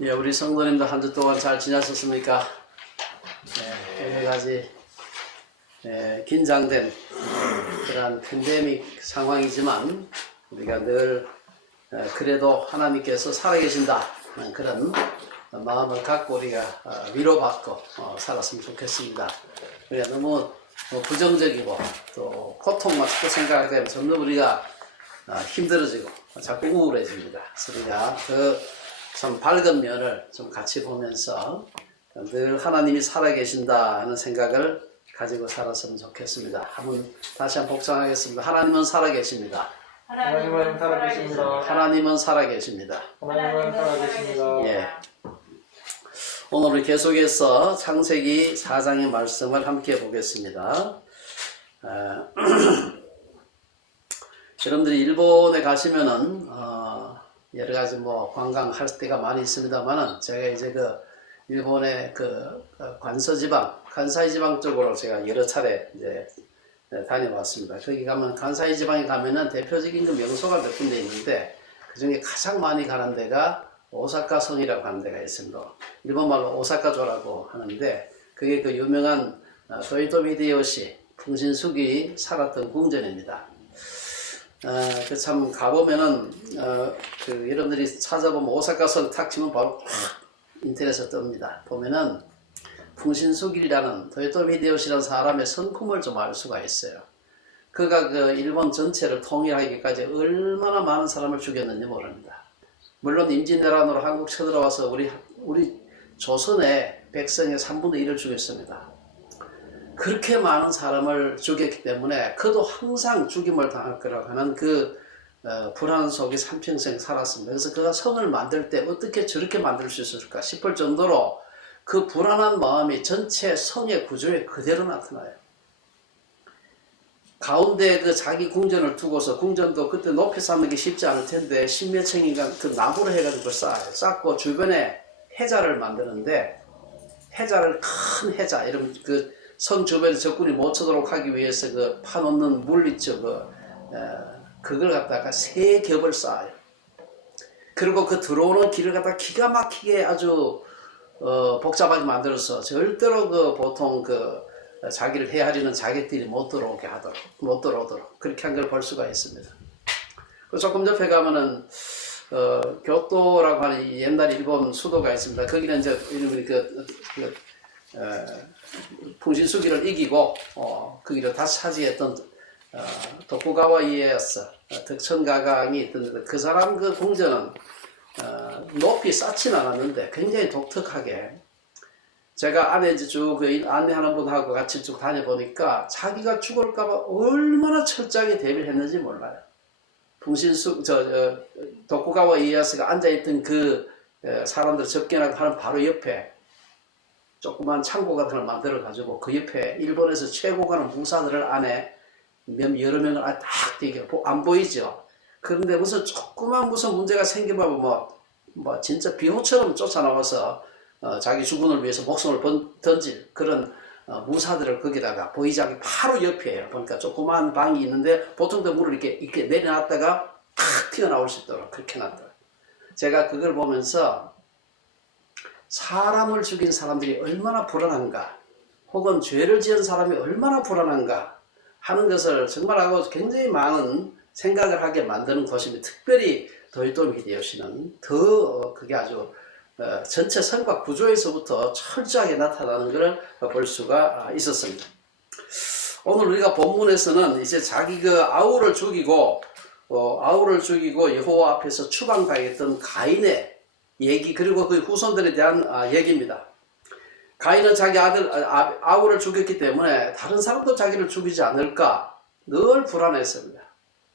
예, 우리 성도님들 한 주 동안 잘 지내셨습니까? 여러 가지 긴장된 그런 팬데믹 상황이지만 우리가 늘 그래도 하나님께서 살아계신다 그런 마음을 갖고 우리가 위로받고 살았으면 좋겠습니다. 우리가 너무 부정적이고 또 고통만 자꾸 생각하게 되면 점점 우리가 힘들어지고 자꾸 우울해집니다. 그래서 우리가 참 밝은 면을 좀 같이 보면서 늘 하나님이 살아계신다 하는 생각을 가지고 살았으면 좋겠습니다. 다시 한번 복唱하겠습니다. 하나님은 살아계십니다. 하나님은 살아계십니다. 하나님은 살아계십니다. 하나님은 살아계십니다. 예. 오늘 우리 계속해서 창세기 4장의 말씀을 함께 보겠습니다. 여러분들이 일본에 가시면은 여러 가지 관광할 때가 많이 있습니다만은 제가 이제 일본의 관서 지방, 간사이 지방 쪽으로 제가 여러 차례 이제 다녀왔습니다. 거기 가면 간사이 지방에 가면은 대표적인 명소가 몇 군데 있는데 그 중에 가장 많이 가는 데가 오사카 성이라고 하는 데가 있습니다. 일본말로 오사카조라고 하는데 그게 유명한 도요토미 히데요시 풍신수기 살았던 궁전입니다. 참 가보면은 여러분들이 찾아보면 오사카성 탁 치면 바로 인터넷에 뜹니다. 보면은 풍신수길이라는 도요토미 히데요시라는 사람의 성품을 좀 알 수가 있어요. 그가 일본 전체를 통일하기까지 얼마나 많은 사람을 죽였는지 모릅니다. 물론 임진왜란으로 한국 쳐들어와서 우리 조선의 백성의 3분의 1을 죽였습니다. 그렇게 많은 사람을 죽였기 때문에 그도 항상 죽임을 당할 거라고 하는 불안 속에 삼평생 살았습니다. 그래서 그가 성을 만들 때 어떻게 저렇게 만들 수 있을까 싶을 정도로 그 불안한 마음이 전체 성의 구조에 그대로 나타나요. 가운데 자기 궁전을 두고서 궁전도 그때 높이 쌓는 게 쉽지 않을 텐데 십몇 층인가 나무로 해가지고 쌓아요. 쌓고 주변에 해자를 만드는데 해자를 큰 해자 이런 성 주변에 적군이 못 쳐도록 하기 위해서 파놓는 물 있죠. 그걸 갖다가 세 겹을 쌓아요. 그리고 들어오는 길을 갖다가 기가 막히게 아주 복잡하게 만들어서 절대로 보통 자기를 헤아리는 자객들이 못 들어오도록 그렇게 한 걸 볼 수가 있습니다. 조금 옆에 가면은 교토라고 하는 옛날 일본 수도가 있습니다. 거기는 이제 이름이 풍신수기를 이기고 거기를 다시 차지했던 도쿠가와 이에야스 덕천가강이 있던데 그 사람 궁전은 높이 쌓진 않았는데 굉장히 독특하게 제가 안에 쭉 안내하는 분하고 같이 쭉 다녀보니까 자기가 죽을까봐 얼마나 철저하게 대비를 했는지 몰라요. 도쿠가와 이에야스가 앉아있던 사람들 접견하고 하는 바로 옆에 조그만 창고 같은 걸 만들어 가지고 그 옆에 일본에서 최고 가는 무사들을 안에 여러 명을 딱 되게 안 보이죠. 그런데 무슨 문제가 생기면 진짜 비호처럼 쫓아나와서 자기 주군을 위해서 목숨을 던질 그런 무사들을 거기다가 보이지 않게 바로 옆에요. 보니까 조그만 방이 있는데 보통도 물을 이렇게 내려놨다가 탁 튀어나올 수 있도록 그렇게 놨더라고요. 제가 그걸 보면서 사람을 죽인 사람들이 얼마나 불안한가 혹은 죄를 지은 사람이 얼마나 불안한가 하는 것을 정말 하고 굉장히 많은 생각을 하게 만드는 곳입니다. 특별히 도요토미 히데요시는 그게 아주 전체 성과 구조에서부터 철저하게 나타나는 것을 볼 수가 있었습니다. 오늘 우리가 본문에서는 이제 자기 아우를 죽이고 여호와 앞에서 추방당했던 가인의 얘기 그리고 그 후손들에 대한 얘기입니다. 가인은 자기 아우를 죽였기 때문에 다른 사람도 자기를 죽이지 않을까 늘 불안했습니다.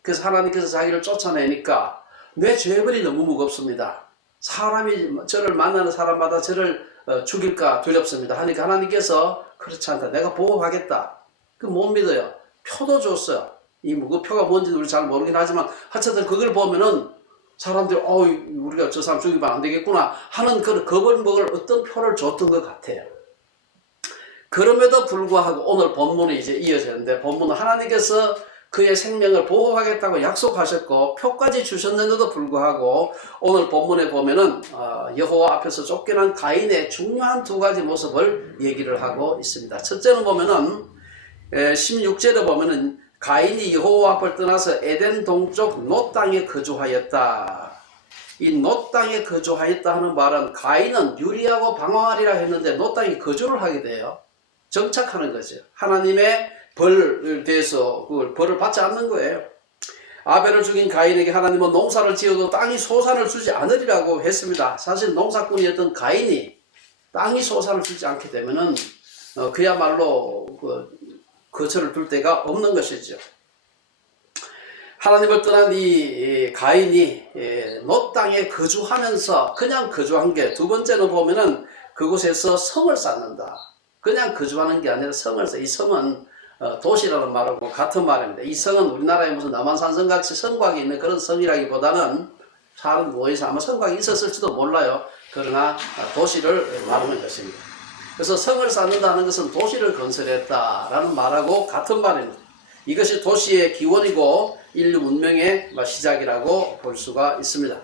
그래서 하나님께서 자기를 쫓아내니까 내 죄벌이 너무 무겁습니다. 사람이 저를 만나는 사람마다 저를 죽일까 두렵습니다. 하니까 하나님께서 그렇지 않다. 내가 보호하겠다. 못 믿어요. 표도 줬어요. 그 표가 뭔지 우리 잘 모르긴 하지만 하여튼 그걸 보면은 사람들이 우리가 저 사람 죽이면 안 되겠구나 하는 겁을 먹을 어떤 표를 줬던 것 같아요. 그럼에도 불구하고 오늘 본문이 이제 이어지는데 본문은 하나님께서 그의 생명을 보호하겠다고 약속하셨고 표까지 주셨는데도 불구하고 오늘 본문에 보면은 여호와 앞에서 쫓겨난 가인의 중요한 두 가지 모습을 얘기를 하고 있습니다. 첫째는 보면은 16절에 보면은 가인이 여호와 앞을 떠나서 에덴 동쪽 놋 땅에 거주하였다. 이 놋 땅에 거주하였다 하는 말은 가인은 유리하고 방황하리라 했는데 놋 땅에 거주를 하게 돼요. 정착하는 거죠. 하나님의 벌을 대해서 그 벌을 받지 않는 거예요. 아벨을 죽인 가인에게 하나님은 농사를 지어도 땅이 소산을 주지 않으리라고 했습니다. 사실 농사꾼이었던 가인이 땅이 소산을 주지 않게 되면은 그야말로 거처를 둘 데가 없는 것이죠. 하나님을 떠난 이 가인이 놋 땅에 거주하면서 그냥 거주한 게, 두 번째는 보면은 그곳에서 성을 쌓는다. 그냥 거주하는 게 아니라 성을 쌓. 이 성은 도시라는 말하고 같은 말입니다. 이 성은 우리나라에 무슨 남한산성같이 성곽이 있는 그런 성이라기보다는 사람 모여서 아마 성곽이 있었을지도 몰라요. 그러나 도시를 말하는 것입니다. 그래서 성을 쌓는다는 것은 도시를 건설했다라는 말하고 같은 말입니다. 이것이 도시의 기원이고 인류 문명의 시작이라고 볼 수가 있습니다.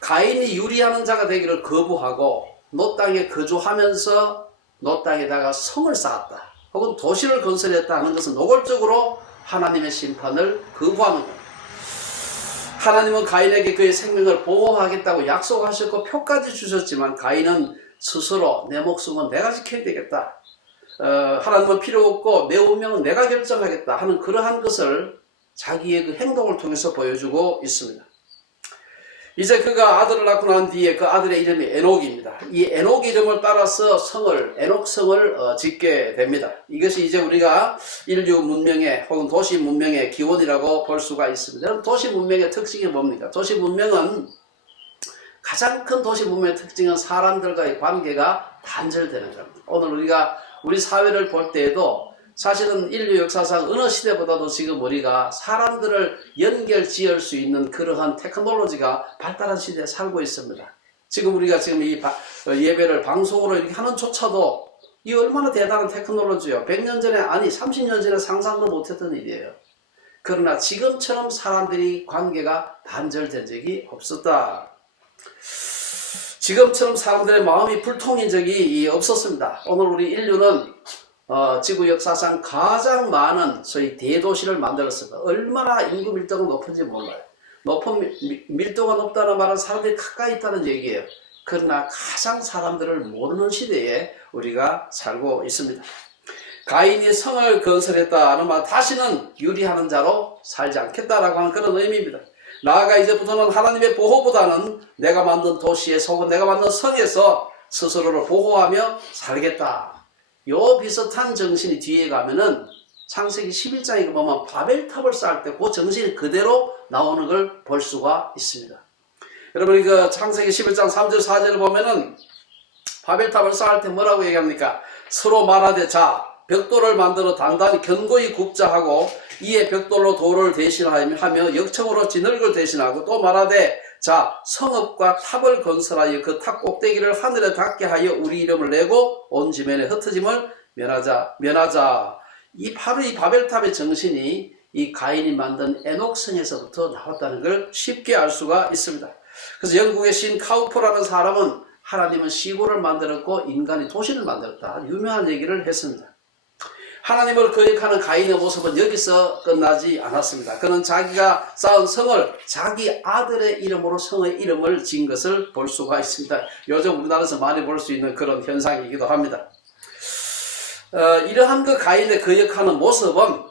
가인이 유리하는 자가 되기를 거부하고 놋 땅에 거주하면서 놋 땅에다가 성을 쌓았다, 혹은 도시를 건설했다 하는 것은 노골적으로 하나님의 심판을 거부하는 겁니다. 하나님은 가인에게 그의 생명을 보호하겠다고 약속하셨고 표까지 주셨지만 가인은 스스로 내 목숨은 내가 지켜야 되겠다, 하나님은 필요 없고 내 운명은 내가 결정하겠다 하는 그러한 것을 자기의 그 행동을 통해서 보여주고 있습니다. 이제 그가 아들을 낳고 난 뒤에 그 아들의 이름이 에녹입니다. 이 에녹 이름을 따라서 에녹성을 짓게 됩니다. 이것이 이제 우리가 인류 문명의 혹은 도시 문명의 기원이라고 볼 수가 있습니다. 도시 문명의 특징이 뭡니까? 도시 문명은, 가장 큰 도시 문명의 특징은 사람들과의 관계가 단절되는 겁니다. 오늘 우리가 우리 사회를 볼 때에도 사실은 인류 역사상 어느 시대보다도 지금 우리가 사람들을 연결 지을 수 있는 그러한 테크놀로지가 발달한 시대에 살고 있습니다. 지금 우리가 이 예배를 방송으로 이렇게 하는 조차도 이 얼마나 대단한 테크놀로지예요. 100년 전에, 아니 30년 전에 상상도 못했던 일이에요. 그러나 지금처럼 사람들이 관계가 단절된 적이 없었다. 지금처럼 사람들의 마음이 불통인 적이 없었습니다. 오늘 우리 인류는 지구 역사상 가장 많은 소위 대도시를 만들었습니다. 얼마나 인구 밀도가 높은지 몰라요. 밀도가 높다는 말은 사람들이 가까이 있다는 얘기예요. 그러나 가장 사람들을 모르는 시대에 우리가 살고 있습니다. 가인이 성을 건설했다는 말, 다시는 유리하는 자로 살지 않겠다라고 하는 그런 의미입니다. 나아가 이제부터는 하나님의 보호보다는 내가 만든 도시에서 혹은 내가 만든 성에서 스스로를 보호하며 살겠다. 요 비슷한 정신이 뒤에 가면은 창세기 11장에 보면 바벨탑을 쌓을 때 그 정신이 그대로 나오는 걸 볼 수가 있습니다. 여러분, 그 창세기 11장 3절 4절을 보면은 바벨탑을 쌓을 때 뭐라고 얘기합니까? 서로 말하되, 자, 벽돌을 만들어 단단히 견고히 굽자 하고 이에 벽돌로 돌을 대신하며 역청으로 진흙을 대신하고, 또 말하되, 자, 성읍과 탑을 건설하여 그 탑 꼭대기를 하늘에 닿게 하여 우리 이름을 내고 온 지면에 흩어짐을 면하자. 바로 이 바벨탑의 정신이 이 가인이 만든 에녹성에서부터 나왔다는 걸 쉽게 알 수가 있습니다. 그래서 영국의 신 카우퍼라는 사람은 하나님은 시골을 만들었고 인간이 도시를 만들었다, 유명한 얘기를 했습니다. 하나님을 거역하는 가인의 모습은 여기서 끝나지 않았습니다. 그는 자기가 쌓은 성을 자기 아들의 이름으로 성의 이름을 지은 것을 볼 수가 있습니다. 요즘 우리나라에서 많이 볼 수 있는 그런 현상이기도 합니다. 이러한 그 가인의 거역하는 모습은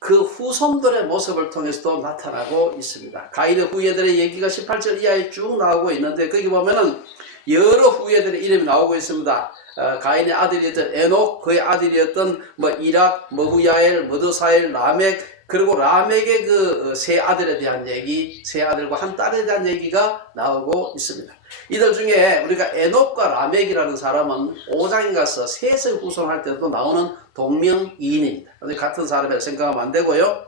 그 후손들의 모습을 통해서도 나타나고 있습니다. 가인의 후예들의 얘기가 18절 이하에 쭉 나오고 있는데, 거기 보면은 여러 후예들의 이름이 나오고 있습니다. 가인의 아들이었던 에녹, 그의 아들이었던 이락, 머후야엘, 머드사엘, 라멕, 그리고 라멕의 그 세 아들에 대한 얘기, 세 아들과 한 딸에 대한 얘기가 나오고 있습니다. 이들 중에 우리가 에녹과 라멕이라는 사람은 5장에 가서 셋을 구성할 때도 나오는 동명이인입니다. 같은 사람이라 생각하면 안 되고요.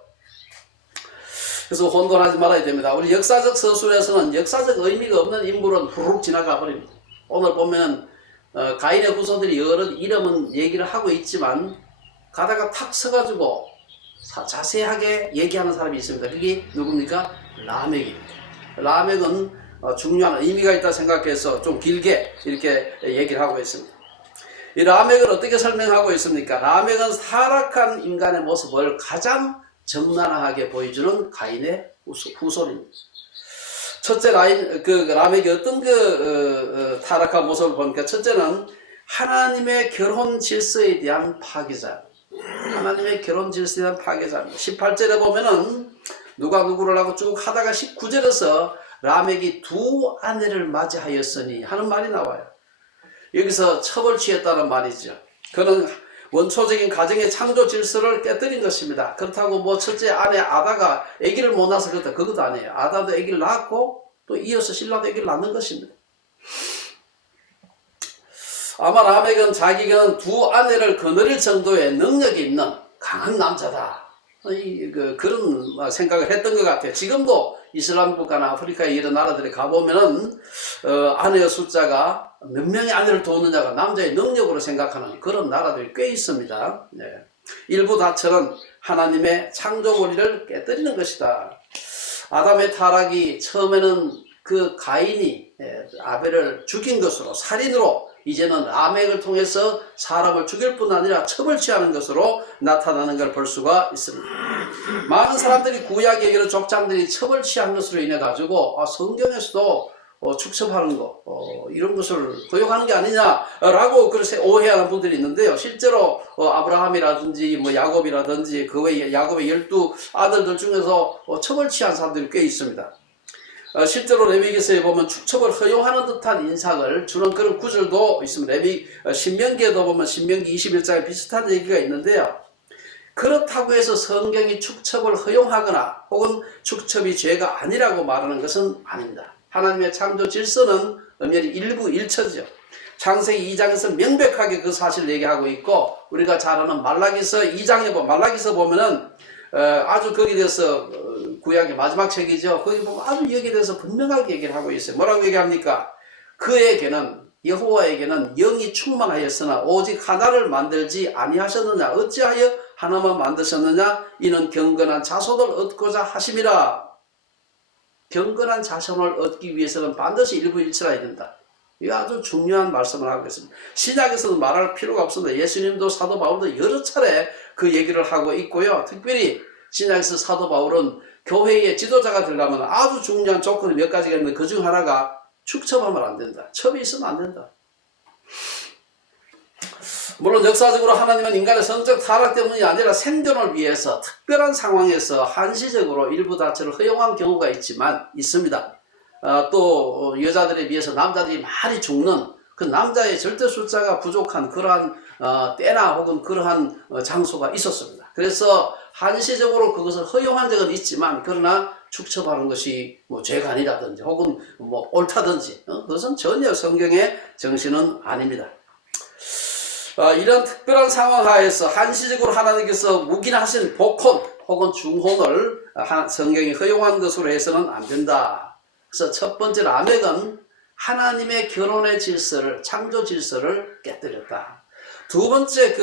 그래서 혼돈하지 말아야 됩니다. 우리 역사적 서술에서는 역사적 의미가 없는 인물은 후룩 지나가 버립니다. 오늘 보면은 가인의 후손들이 여러 이름은 얘기를 하고 있지만 가다가 탁 서가지고 자세하게 얘기하는 사람이 있습니다. 그게 누굽니까? 라멕입니다. 라멕은 중요한 의미가 있다 생각해서 좀 길게 이렇게 얘기를 하고 있습니다. 이 라멕을 어떻게 설명하고 있습니까? 라멕은 타락한 인간의 모습을 가장 적나라하게 보여주는 가인의 후손입니다. 첫째 라멕이 어떤 타락한 모습을 보니까, 첫째는 하나님의 결혼 질서에 대한 파괴자. 하나님의 결혼 질서에 대한 파괴자입니다. 18절에 보면은 누가 누구를 하고 쭉 하다가 19절에서 라멕이 두 아내를 맞이하였으니 하는 말이 나와요. 여기서 첩을 취했다는 말이죠. 그는 원초적인 가정의 창조 질서를 깨뜨린 것입니다. 그렇다고 뭐 첫째 아내 아다가 아기를 못 낳아서 그렇다, 그것도 아니에요. 아다도 아기를 낳고 또 이어서 신라도 아기를 낳는 것입니다. 아마 라멕은 자기가 두 아내를 거느릴 정도의 능력이 있는 강한 남자다, 그런 생각을 했던 것 같아요. 지금도 이슬람 국가나 아프리카의 이런 나라들에 가보면은 아내의 숫자가 몇 명의 아내를 두느냐가 남자의 능력으로 생각하는 그런 나라들이 꽤 있습니다. 네. 일부 다처는 하나님의 창조 원리를 깨뜨리는 것이다. 아담의 타락이 처음에는 그 가인이 아벨을 죽인 것으로, 살인으로, 이제는 라멕을 통해서 사람을 죽일 뿐 아니라 첩을 취하는 것으로 나타나는 걸 볼 수가 있습니다. 많은 사람들이 구약의 여러 족장들이 첩을 취한 것으로 인해 가지고 성경에서도 축첩하는 거 이런 것을 허용하는 게 아니냐라고 그렇게 오해하는 분들이 있는데요. 실제로 아브라함이라든지 뭐 야곱이라든지 그 외에 야곱의 12 아들들 중에서 첩을 취한 사람들이 꽤 있습니다. 실제로 레위기서에 보면 축첩을 허용하는 듯한 인상을 주는 그런 구절도 있습니다. 신명기에도 보면 신명기 21장에 비슷한 얘기가 있는데요. 그렇다고 해서 성경이 축첩을 허용하거나 혹은 축첩이 죄가 아니라고 말하는 것은 아닙니다. 하나님의 창조 질서는 엄연히 일부일처죠. 창세기 2장에서 명백하게 그 사실을 얘기하고 있고, 우리가 잘 아는 말라기서 2장에 말라기서 보면은 아주 거기에 대해서 구약의 마지막 책이죠. 거기 보면 아주 여기에 대해서 분명하게 얘기를 하고 있어요. 뭐라고 얘기합니까? 그에게는, 여호와에게는 영이 충만하였으나 오직 하나를 만들지 아니하셨느냐? 어찌하여 하나만 만드셨느냐? 이는 경건한 자손을 얻고자 하심이라. 경건한 자손을 얻기 위해서는 반드시 일부일처라야 된다. 이거 아주 중요한 말씀을 하고 있습니다. 신약에서는 말할 필요가 없습니다. 예수님도 사도 바울도 여러 차례 그 얘기를 하고 있고요. 특별히 신약에서 사도 바울은 교회의 지도자가 되려면 아주 중요한 조건이 몇 가지가 있는데 그 중 하나가 축첩하면 안 된다. 첩이 있으면 안 된다. 물론 역사적으로 하나님은 인간의 성적 타락 때문이 아니라 생존을 위해서 특별한 상황에서 한시적으로 일부 다처를 허용한 경우가 있습니다. 또 여자들에 비해서 남자들이 많이 죽는 그 남자의 절대 숫자가 부족한 그러한 때나 혹은 그러한 장소가 있었습니다. 그래서 한시적으로 그것을 허용한 적은 있지만, 그러나 축첩하는 것이 뭐 죄가 아니라든지 혹은 뭐 옳다든지 그것은 전혀 성경의 정신은 아닙니다. 이런 특별한 상황 하에서 한시적으로 하나님께서 묵인하신 복혼 혹은 중혼을 성경이 허용한 것으로 해서는 안 된다. 그래서 첫 번째 라멕은 하나님의 결혼의 질서를, 창조 질서를 깨뜨렸다. 두 번째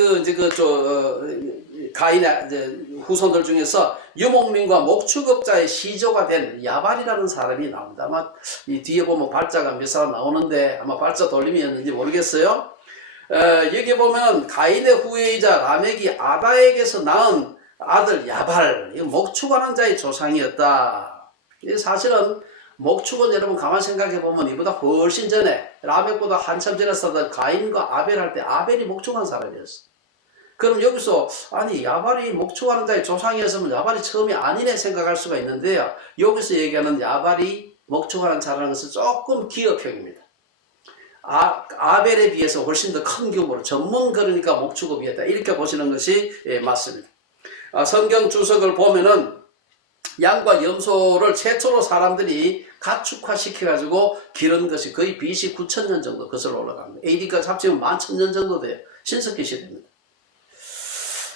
가인의 후손들 중에서 유목민과 목축업자의 시조가 된 야발이라는 사람이 나옵니다. 아마 이 뒤에 보면 발자가 몇 사람 나오는데 아마 발자 돌림이었는지 모르겠어요. 여기 보면 가인의 후예이자 라멕이 아다에게서 낳은 아들 야발, 목축하는 자의 조상이었다. 사실은 목축은 여러분 가만 생각해 보면 이보다 훨씬 전에, 라멕보다 한참 전에 살던 가인과 아벨 할 때 아벨이 목축한 사람이었어. 그럼 여기서 아니 야발이 목축하는 자의 조상이었으면 야발이 처음이 아니네 생각할 수가 있는데요. 여기서 얘기하는 야발이 목축하는 자라는 것은 조금 기업형입니다. 아벨에 비해서 훨씬 더 큰 규모로 그러니까 목축업이었다, 이렇게 보시는 것이 맞습니다. 성경 주석을 보면은 양과 염소를 최초로 사람들이 가축화시켜가지고 기른 것이 거의 BC 9,000년 정도 거슬러 올라갑니다. AD까지 합치면 11,000년 정도 돼요. 신석기 시대입니다.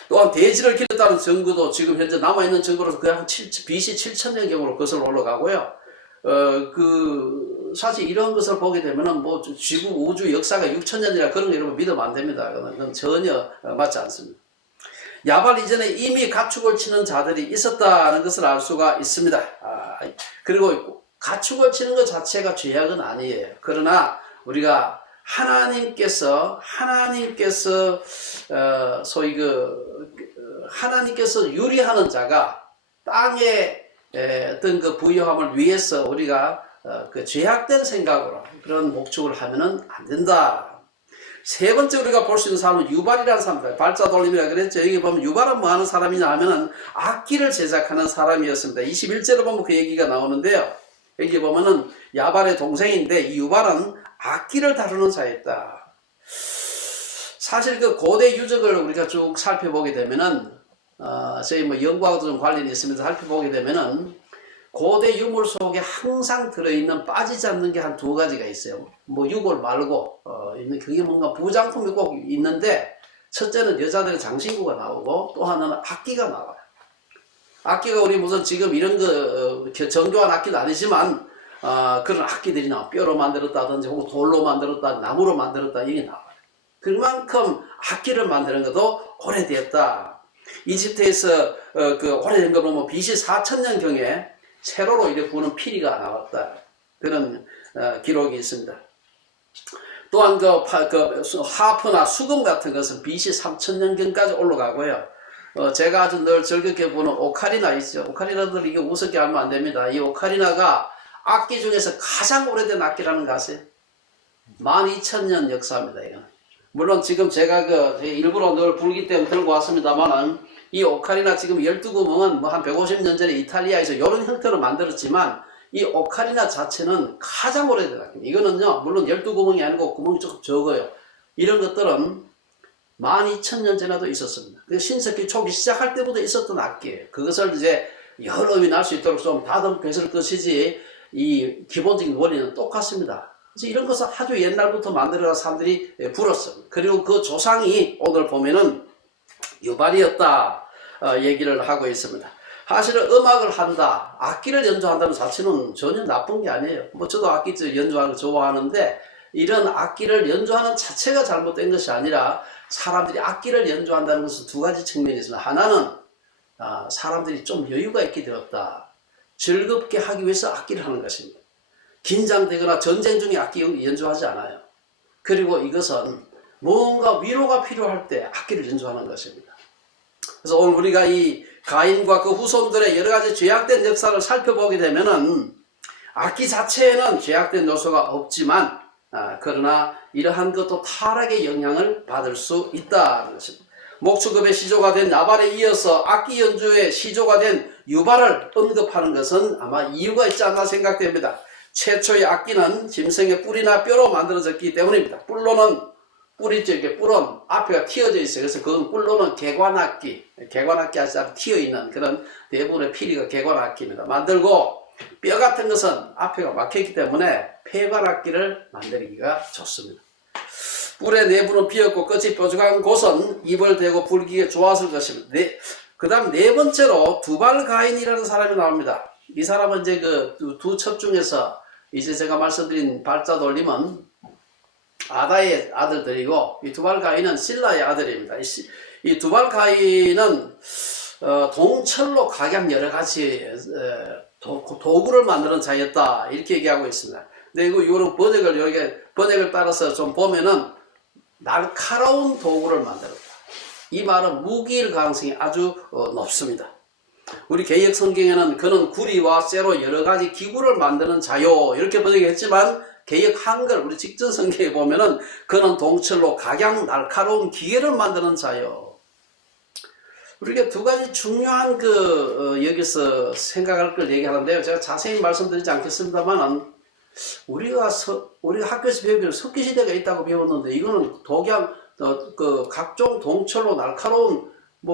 또한 돼지를 기르다는 증거도 지금 현재 남아있는 증거로서 거의 한 BC 7,000년경으로 거슬러 올라가고요. 사실 이런 것을 보게 되면은 뭐 지구 우주 역사가 6,000년이라 그런 거 여러분 믿으면 안 됩니다. 그건 전혀 맞지 않습니다. 야발 이전에 이미 가축을 치는 자들이 있었다는 것을 알 수가 있습니다. 그리고 가축을 치는 것 자체가 죄악은 아니에요. 그러나 우리가 하나님께서 소위 하나님께서 유리하는 자가 땅에 어떤 그 부유함을 위해서 우리가 그 죄악된 생각으로 그런 목축을 하면은 안 된다. 세 번째 우리가 볼 수 있는 사람은 유발이라는 사람입니다. 발자 돌림이라 그랬죠. 여기 보면 유발은 뭐 하는 사람이냐 하면은 악기를 제작하는 사람이었습니다. 21절에 보면 그 얘기가 나오는데요. 여기 보면은 야발의 동생인데 이 유발은 악기를 다루는 자였다. 사실 그 고대 유적을 우리가 쭉 살펴보게 되면은 저희 뭐 연구하고도 좀 관련이 있으면서 살펴보게 되면은 고대 유물 속에 항상 들어있는 빠지지 않는 게 한 두 가지가 있어요. 뭐 유골 말고 있는 그게 뭔가 부장품이 꼭 있는데 첫째는 여자들의 장신구가 나오고 또 하나는 악기가 나와요. 악기가 우리 무슨 지금 이런 정교한 악기도 아니지만 그런 악기들이 나와. 뼈로 만들었다든지 혹은 돌로 만들었다, 나무로 만들었다 이게 나와요. 그만큼 악기를 만드는 것도 오래되었다. 이집트에서 그 오래된 거 보면 BC 4000년경에 세로로 이렇게 부는 피리가 나왔다. 그런 기록이 있습니다. 또한 하프나 수금 같은 것은 BC 3000년경까지 올라가고요. 제가 아주 늘 즐겁게 보는 오카리나 있죠. 오카리나들 이게 우습게 알면 안 됩니다. 이 오카리나가 악기 중에서 가장 오래된 악기라는 거 아세요? 12,000년 역사입니다. 이건. 물론 지금 제가 일부러 늘 불기 때문에 들고 왔습니다만은 이 오카리나 지금 12구멍은 뭐 한 150년 전에 이탈리아에서 이런 형태로 만들었지만 이 오카리나 자체는 가장 오래된 악기입니다. 이거는요, 물론 12구멍이 아니고 구멍이 조금 적어요. 이런 것들은 12,000년 전에도 있었습니다. 신석기 초기 시작할 때부터 있었던 악기예요. 그것을 이제 여러 음이 날 수 있도록 좀 다듬고 했을 것이지 이 기본적인 원리는 똑같습니다. 그래서 이런 것을 아주 옛날부터 만들어서 사람들이 불었습니다. 그리고 그 조상이 오늘 보면은 유발이었다 얘기를 하고 있습니다. 사실은 음악을 한다, 악기를 연주한다는 자체는 전혀 나쁜 게 아니에요. 뭐 저도 악기 연주하는 거 좋아하는데 이런 악기를 연주하는 자체가 잘못된 것이 아니라 사람들이 악기를 연주한다는 것은 두 가지 측면이 있습니다. 하나는 사람들이 좀 여유가 있게 되었다. 즐겁게 하기 위해서 악기를 하는 것입니다. 긴장되거나 전쟁 중에 악기 연주하지 않아요. 그리고 이것은 뭔가 위로가 필요할 때 악기를 연주하는 것입니다. 그래서 오늘 우리가 이 가인과 그 후손들의 여러 가지 죄악된 역사를 살펴보게 되면은 악기 자체에는 죄악된 요소가 없지만 그러나 이러한 것도 타락의 영향을 받을 수 있다는 것입니다. 목축업의 시조가 된 야발에 이어서 악기 연주의 시조가 된 유발을 언급하는 것은 아마 이유가 있지 않나 생각됩니다. 최초의 악기는 짐승의 뿔이나 뼈로 만들어졌기 때문입니다. 뿔로는 뿔이죠. 이렇게 뿔은 앞에가 튀어져 있어요. 그래서 그건 뿔로는 개관악기 하지 않고 튀어있는 그런 대부분의 피리가 개관악기입니다. 만들고 뼈 같은 것은 앞에가 막혀있기 때문에 폐관악기를 만들기가 좋습니다. 뿔의 내부는 비었고 끝이 뾰족한 곳은 입을 대고 불기에 좋았을 것입니다. 그 다음 네 번째로 두발가인이라는 사람이 나옵니다. 이 사람은 이제 그 두 첩 중에서 이제 제가 말씀드린 발자 돌림은 아다의 아들들이고 이 두발가인은 실라의 아들입니다. 이 두발가인은 동철로 각양 여러 가지 도구를 만드는 자였다 이렇게 얘기하고 있습니다. 근데 이거는 번역을 따라서 좀 보면은 날카로운 도구를 만들었다. 이 말은 무기일 가능성이 아주 높습니다. 우리 개역 성경에는 그는 구리와 쇠로 여러 가지 기구를 만드는 자요 이렇게 번역했지만 개역 한글 우리 직전 성경에 보면은 그는 동철로 각양 날카로운 기계를 만드는 자요. 우리가 두 가지 중요한 여기서 생각할 걸 얘기하는데요. 제가 자세히 말씀드리지 않겠습니다만은 우리가 학교에서 배우기로 석기시대가 있다고 배웠는데 이거는 독양 각종 동철로 날카로운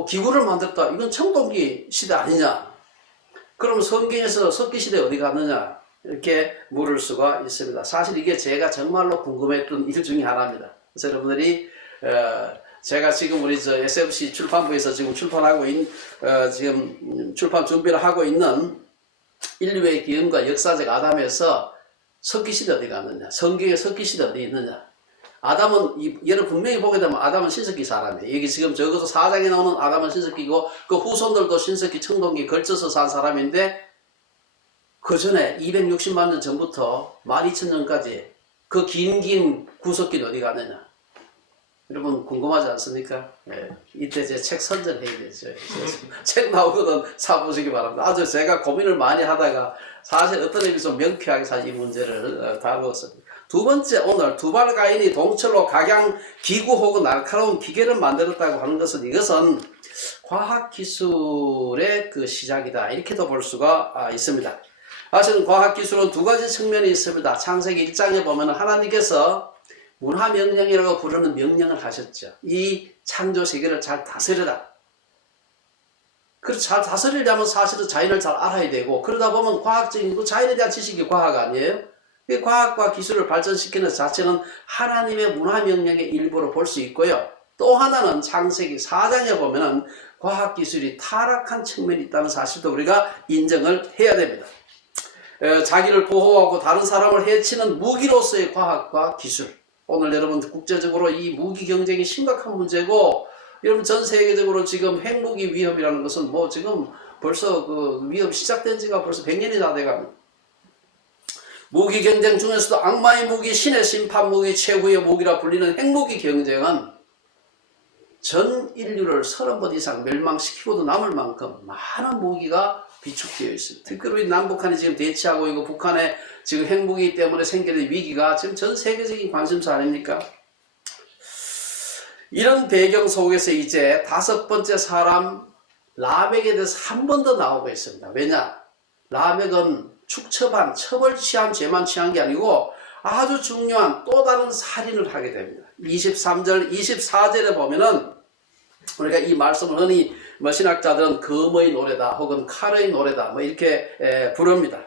기구를 만들었다. 이건 청동기 시대 아니냐? 그럼 성경에서 석기시대 어디 갔느냐? 이렇게 물을 수가 있습니다. 사실 이게 제가 정말로 궁금했던 일 중에 하나입니다. 그래서 여러분들이 제가 지금 우리 SFC 출판부에서 지금 지금 출판 준비를 하고 있는 인류의 기원과 역사적 아담에서 석기시대 어디 갔느냐? 성경에 석기시대 어디 있느냐? 아담은 얘를 분명히 보게 되면 아담은 신석기 사람이에요. 여기 지금 적어도 4장에 나오는 아담은 신석기고 그 후손들도 신석기 청동기 걸쳐서 산 사람인데 그 전에 260만 년 전부터 12,000년까지 그 긴 구석기는 어디 갔느냐? 여러분 궁금하지 않습니까? 예, 이때 제 책 선전해야 되죠. 책 나오거든 사보시기 바랍니다. 아주 제가 고민을 많이 하다가 사실 어떤 의미에서 명쾌하게 사실 이 문제를 다루었습니다. 두 번째, 오늘 두발 가인이 동철로 각양 기구 혹은 날카로운 기계를 만들었다고 하는 것은 이것은 과학기술의 그 시작이다. 이렇게도 볼 수가 있습니다. 사실은 과학기술은 두 가지 측면이 있습니다. 창세기 1장에 보면 하나님께서 문화명령이라고 부르는 명령을 하셨죠. 이 창조 세계를 잘 다스려라. 그래서 잘 다스리려면 사실은 자연을 잘 알아야 되고, 그러다 보면 과학적인 그 자연에 대한 지식이 과학 아니에요? 이 과학과 기술을 발전시키는 자체는 하나님의 문화명령의 일부로 볼 수 있고요. 또 하나는 창세기 4장에 보면은 과학기술이 타락한 측면이 있다는 사실도 우리가 인정을 해야 됩니다. 자기를 보호하고 다른 사람을 해치는 무기로서의 과학과 기술. 오늘 여러분 국제적으로 이 무기 경쟁이 심각한 문제고, 여러분 전 세계적으로 지금 핵무기 위협이라는 것은 뭐 지금 벌써 그 위협 시작된 지가 벌써 100년이 다 돼갑니다. 무기 경쟁 중에서도 악마의 무기, 신의 심판 무기, 최후의 무기라 불리는 핵무기 경쟁은 전 인류를 30번 이상 멸망시키고도 남을 만큼 많은 무기가 비축되어 있습니다. 특히 남북한이 지금 대치하고 있고 북한의 지금 핵무기 때문에 생기는 위기가 지금 전 세계적인 관심사 아닙니까? 이런 배경 속에서 이제 다섯 번째 사람 라멕에 대해서 한 번 더 나오고 있습니다. 왜냐? 라멕은 축처반, 처벌 취한 죄만 취한 게 아니고 아주 중요한 또 다른 살인을 하게 됩니다. 23절, 24절에 보면은 우리가 이 말씀을 흔히 신학자들은 검의 노래다 혹은 칼의 노래다 뭐 이렇게 부릅니다.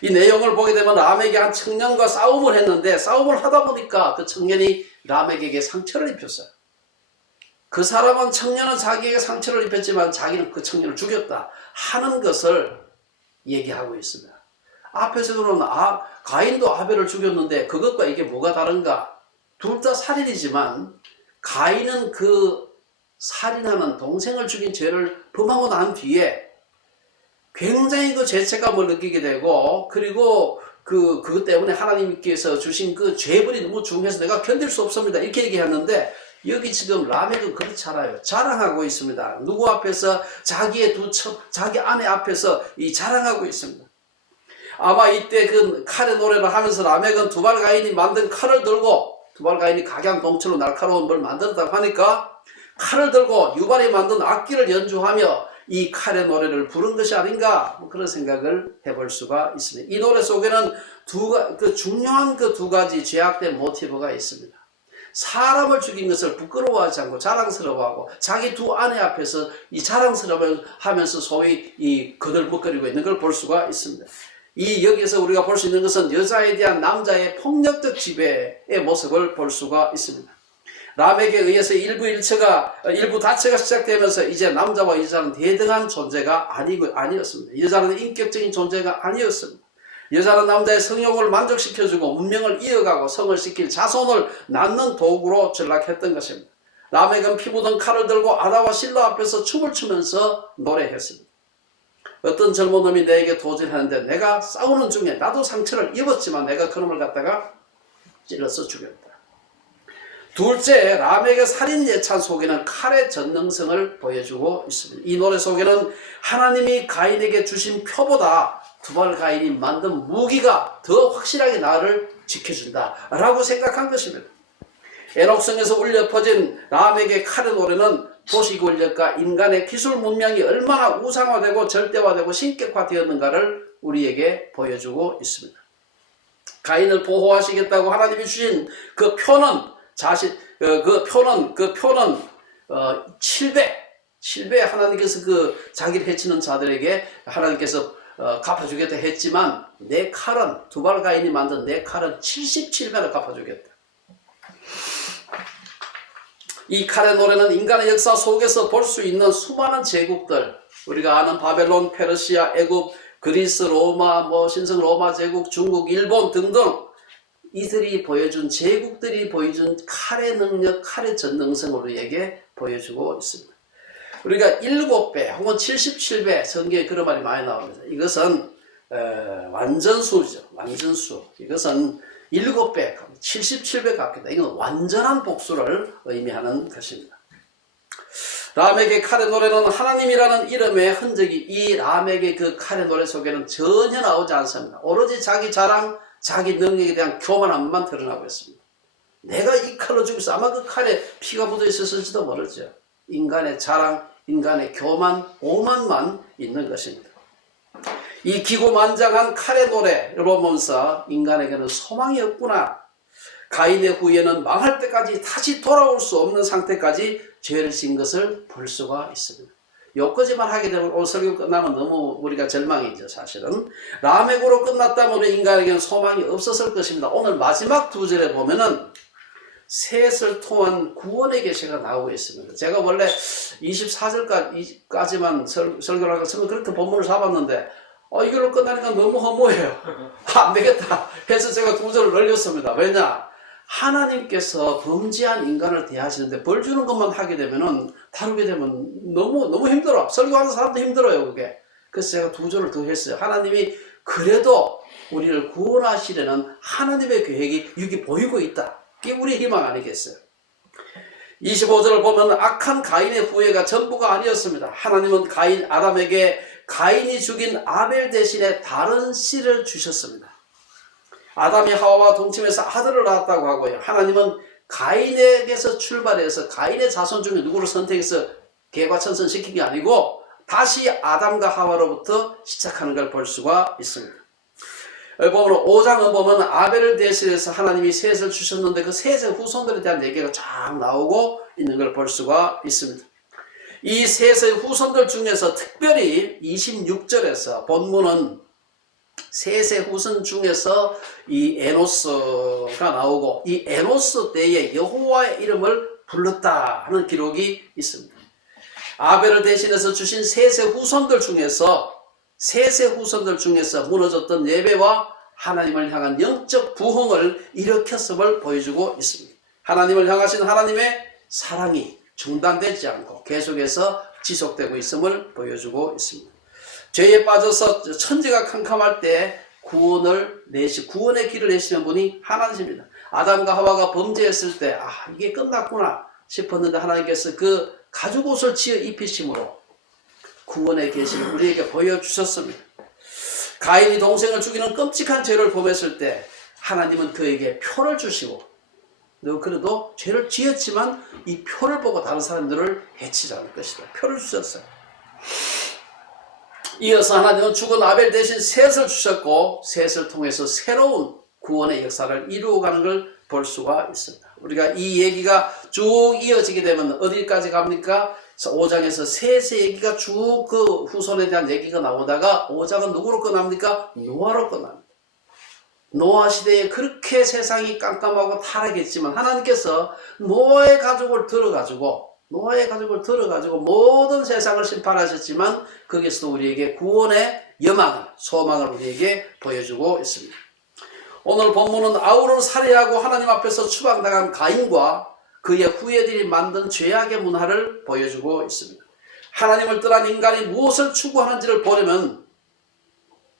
이 내용을 보게 되면 라멕이 한 청년과 싸움을 했는데 싸움을 하다 보니까 그 청년이 라멕에게 상처를 입혔어요. 그 사람은 청년은 자기에게 상처를 입혔지만 자기는 그 청년을 죽였다 하는 것을 얘기하고 있습니다. 앞에서는 가인도 아벨을 죽였는데 그것과 이게 뭐가 다른가? 둘 다 살인이지만 가인은 그 살인하는 동생을 죽인 죄를 범하고 난 뒤에 굉장히 그 죄책감을 느끼게 되고, 그리고 그것 때문에 하나님께서 주신 그 죄벌이 너무 중해서 내가 견딜 수 없습니다. 이렇게 얘기했는데, 여기 지금 라멕은 그렇지 않아요. 자랑하고 있습니다. 누구 앞에서? 자기의 자기 아내 앞에서 이 자랑하고 있습니다. 아마 이때 그 칼의 노래를 하면서 라멕은 두발 가인이 만든 칼을 들고, 두발 가인이 각양동철로 날카로운 걸 만들었다고 하니까 칼을 들고 유발이 만든 악기를 연주하며 이 칼의 노래를 부른 것이 아닌가, 뭐 그런 생각을 해볼 수가 있습니다. 이 노래 속에는 중요한 그 두 가지 죄악된 모티브가 있습니다. 사람을 죽인 것을 부끄러워하지 않고 자랑스러워하고 자기 두 아내 앞에서 이 자랑스러움을 하면서 소위 이 거들먹거리고 있는 걸 볼 수가 있습니다. 여기에서 우리가 볼 수 있는 것은 여자에 대한 남자의 폭력적 지배의 모습을 볼 수가 있습니다. 라멕에 의해서 일부 다체가 시작되면서 이제 남자와 여자는 대등한 존재가 아니었습니다. 여자는 인격적인 존재가 아니었습니다. 여자는 남자의 성욕을 만족시켜주고 문명을 이어가고 성을 시킬 자손을 낳는 도구로 전락했던 것입니다. 라멕은 피 묻은 칼을 들고 아다와 실로 앞에서 춤을 추면서 노래했습니다. 어떤 젊은 놈이 내게 도전하는데 내가 싸우는 중에 나도 상처를 입었지만 내가 그놈을 갖다가 찔러서 죽였다. 둘째, 라멕의 살인 예찬 속에는 칼의 전능성을 보여주고 있습니다. 이 노래 속에는 하나님이 가인에게 주신 표보다 두발 가인이 만든 무기가 더 확실하게 나를 지켜준다 라고 생각한 것입니다. 에녹성에서 울려 퍼진 라멕의 칼의 노래는 도시 권력과 인간의 기술 문명이 얼마나 우상화되고 절대화되고 신격화되었는가를 우리에게 보여주고 있습니다. 가인을 보호하시겠다고 하나님이 주신 그 표는 7배 하나님께서 그 자기를 해치는 자들에게 하나님께서 갚아주겠다 했지만 내 칼은 두발 가인이 만든 내 칼은 77배나 갚아주겠다. 이 칼의 노래는 인간의 역사 속에서 볼 수 있는 수많은 제국들, 우리가 아는 바벨론, 페르시아, 애굽, 그리스, 로마, 신성 로마 제국, 중국, 일본 등등 이들이 보여준 제국들이 보여준 칼의 능력, 칼의 전능성을 우리에게 보여주고 있습니다. 우리가 7배 혹은 77배 성경에 그런 말이 많이 나옵니다. 이것은 완전수죠. 완전수. 이것은 7배, 77배 같겠다. 이건 완전한 복수를 의미하는 것입니다. 라멕의 칼의 노래는 하나님이라는 이름의 흔적이 이 라멕의 그 칼의 노래 속에는 전혀 나오지 않습니다. 오로지 자기 자랑, 자기 능력에 대한 교만함만 드러나고 있습니다. 내가 이 칼로 죽였어. 아마 그 칼에 피가 묻어 있었을지도 모르죠. 인간의 자랑, 인간의 교만, 오만만 있는 것입니다. 이 기고만장한 칼의 노래를 보면서 인간에게는 소망이 없구나. 가인의 후예는 망할 때까지 다시 돌아올 수 없는 상태까지 죄를 지은 것을 볼 수가 있습니다. 여기까지만 하게 되면 오늘 설교 끝나면 너무 우리가 절망이죠. 사실은 라멕으로 끝났다면 우리 인간에게는 소망이 없었을 것입니다. 오늘 마지막 2절에 보면은 셋을 통한 구원의 계시가 나오고 있습니다. 제가 원래 24절까지만 설교를 하고 처음에 그렇게 본문을 잡았는데 이걸로 끝나니까 너무 허무해요. 안 되겠다 해서 제가 2절을 늘렸습니다. 왜냐? 하나님께서 범죄한 인간을 대하시는데 벌 주는 것만 하게 되면은 다루게 되면 너무 힘들어. 설교하는 사람도 힘들어요, 그게. 그래서 제가 2절을 더 했어요. 하나님이 그래도 우리를 구원하시려는 하나님의 계획이 여기 보이고 있다. 이게 우리의 희망 아니겠어요? 25절을 보면 악한 가인의 후예가 전부가 아니었습니다. 하나님은 아담에게 가인이 죽인 아벨 대신에 다른 씨를 주셨습니다. 아담이 하와와 동침해서 아들을 낳았다고 하고요. 하나님은 가인에게서 출발해서 가인의 자손 중에 누구를 선택해서 개과천선시킨 게 아니고 다시 아담과 하와로부터 시작하는 걸 볼 수가 있습니다. 보면 5장은 보면 아벨을 대신해서 하나님이 셋을 주셨는데 그 셋의 후손들에 대한 얘기가 쫙 나오고 있는 걸 볼 수가 있습니다. 이 셋의 후손들 중에서 특별히 26절에서 본문은 셋의 후손 중에서 이 에노스가 나오고 이 에노스 때에 여호와의 이름을 불렀다 하는 기록이 있습니다. 아벨을 대신해서 주신 셋의 후손들 중에서 무너졌던 예배와 하나님을 향한 영적 부흥을 일으켰음을 보여주고 있습니다. 하나님을 향하신 하나님의 사랑이 중단되지 않고 계속해서 지속되고 있음을 보여주고 있습니다. 죄에 빠져서 천지가 캄캄할 때 구원의 길을 내시는 분이 하나님입니다. 아담과 하와가 범죄했을 때 이게 끝났구나 싶었는데 하나님께서 그 가죽옷을 지어 입히심으로 구원의 계시를 우리에게 보여주셨습니다. 가인이 동생을 죽이는 끔찍한 죄를 범했을 때 하나님은 그에게 표를 주시고 너 그래도 죄를 지었지만 이 표를 보고 다른 사람들을 해치지 않을 것이다. 표를 주셨어요. 이어서 하나님은 죽은 아벨 대신 셋을 주셨고 셋을 통해서 새로운 구원의 역사를 이루어가는 걸 볼 수가 있습니다. 우리가 이 얘기가 쭉 이어지게 되면 어디까지 갑니까? 5장에서 셋의 얘기가 쭉 그 후손에 대한 얘기가 나오다가 5장은 누구로 끝납니까? 노아로 끝납니다. 노아 시대에 그렇게 세상이 깜깜하고 타락했지만 하나님께서 노아의 가족을 들어가지고 모든 세상을 심판하셨지만 거기서도 우리에게 구원의 소망을 우리에게 보여주고 있습니다. 오늘 본문은 아우를 살해하고 하나님 앞에서 추방당한 가인과 그의 후예들이 만든 죄악의 문화를 보여주고 있습니다. 하나님을 떠난 인간이 무엇을 추구하는지를 보려면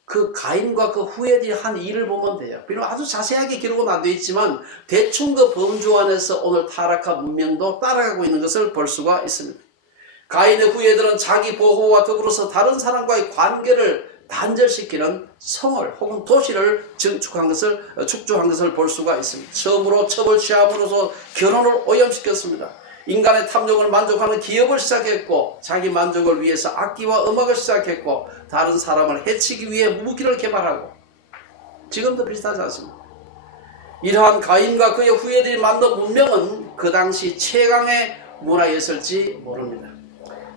그 가인과 그 후예들이 한 일을 보면 돼요. 비록 아주 자세하게 기록은 안 되어 있지만 대충 그 범주 안에서 오늘 타락한 문명도 따라가고 있는 것을 볼 수가 있습니다. 가인의 후예들은 자기 보호와 더불어서 다른 사람과의 관계를 단절시키는 성을 혹은 도시를 축조한 것을 볼 수가 있습니다. 처음으로 첩을 취함으로써 결혼을 오염시켰습니다. 인간의 탐욕을 만족하는 기업을 시작했고 자기 만족을 위해서 악기와 음악을 시작했고 다른 사람을 해치기 위해 무기를 개발하고 지금도 비슷하지 않습니까? 이러한 가인과 그의 후예들이 만든 문명은 그 당시 최강의 문화였을지 모릅니다.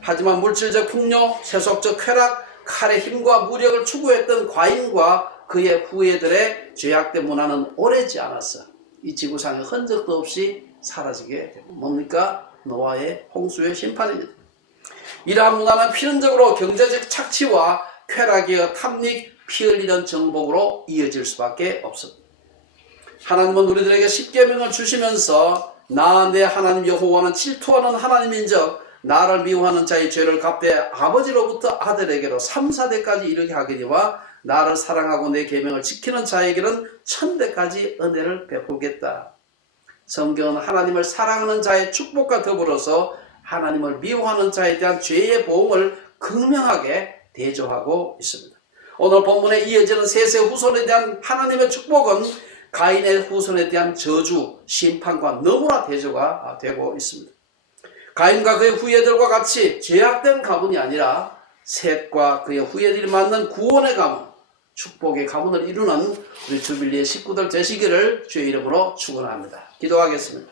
하지만 물질적 풍요, 세속적 쾌락, 칼의 힘과 무력을 추구했던 가인과 그의 후예들의 죄악된 문화는 오래지 않았어. 이 지구상에 흔적도 없이 사라지게 됩니다. 뭡니까? 노아의 홍수의 심판입니다. 이러한 문화는 필연적으로 경제적 착취와 쾌락이여 탐닉, 피 흘리는 정복으로 이어질 수밖에 없습니다. 하나님은 우리들에게 십계명을 주시면서 나 내 하나님 여호와는 질투하는 하나님인적 나를 미워하는 자의 죄를 갚되 아버지로부터 아들에게로 3, 4대까지 이르게 하기니와 나를 사랑하고 내 계명을 지키는 자에게는 1000대까지 은혜를 베풀겠다. 성경은 하나님을 사랑하는 자의 축복과 더불어서 하나님을 미워하는 자에 대한 죄의 보응을 극명하게 대조하고 있습니다. 오늘 본문에 이어지는 셋의 후손에 대한 하나님의 축복은 가인의 후손에 대한 저주, 심판과 너무나 대조가 되고 있습니다. 가인과 그의 후예들과 같이 죄악된 가문이 아니라 셋과 그의 후예들이 맞는 구원의 가문, 축복의 가문을 이루는 우리 주빌리의 식구들 되시기를 주의 이름으로 축원합니다. 기도하겠습니다.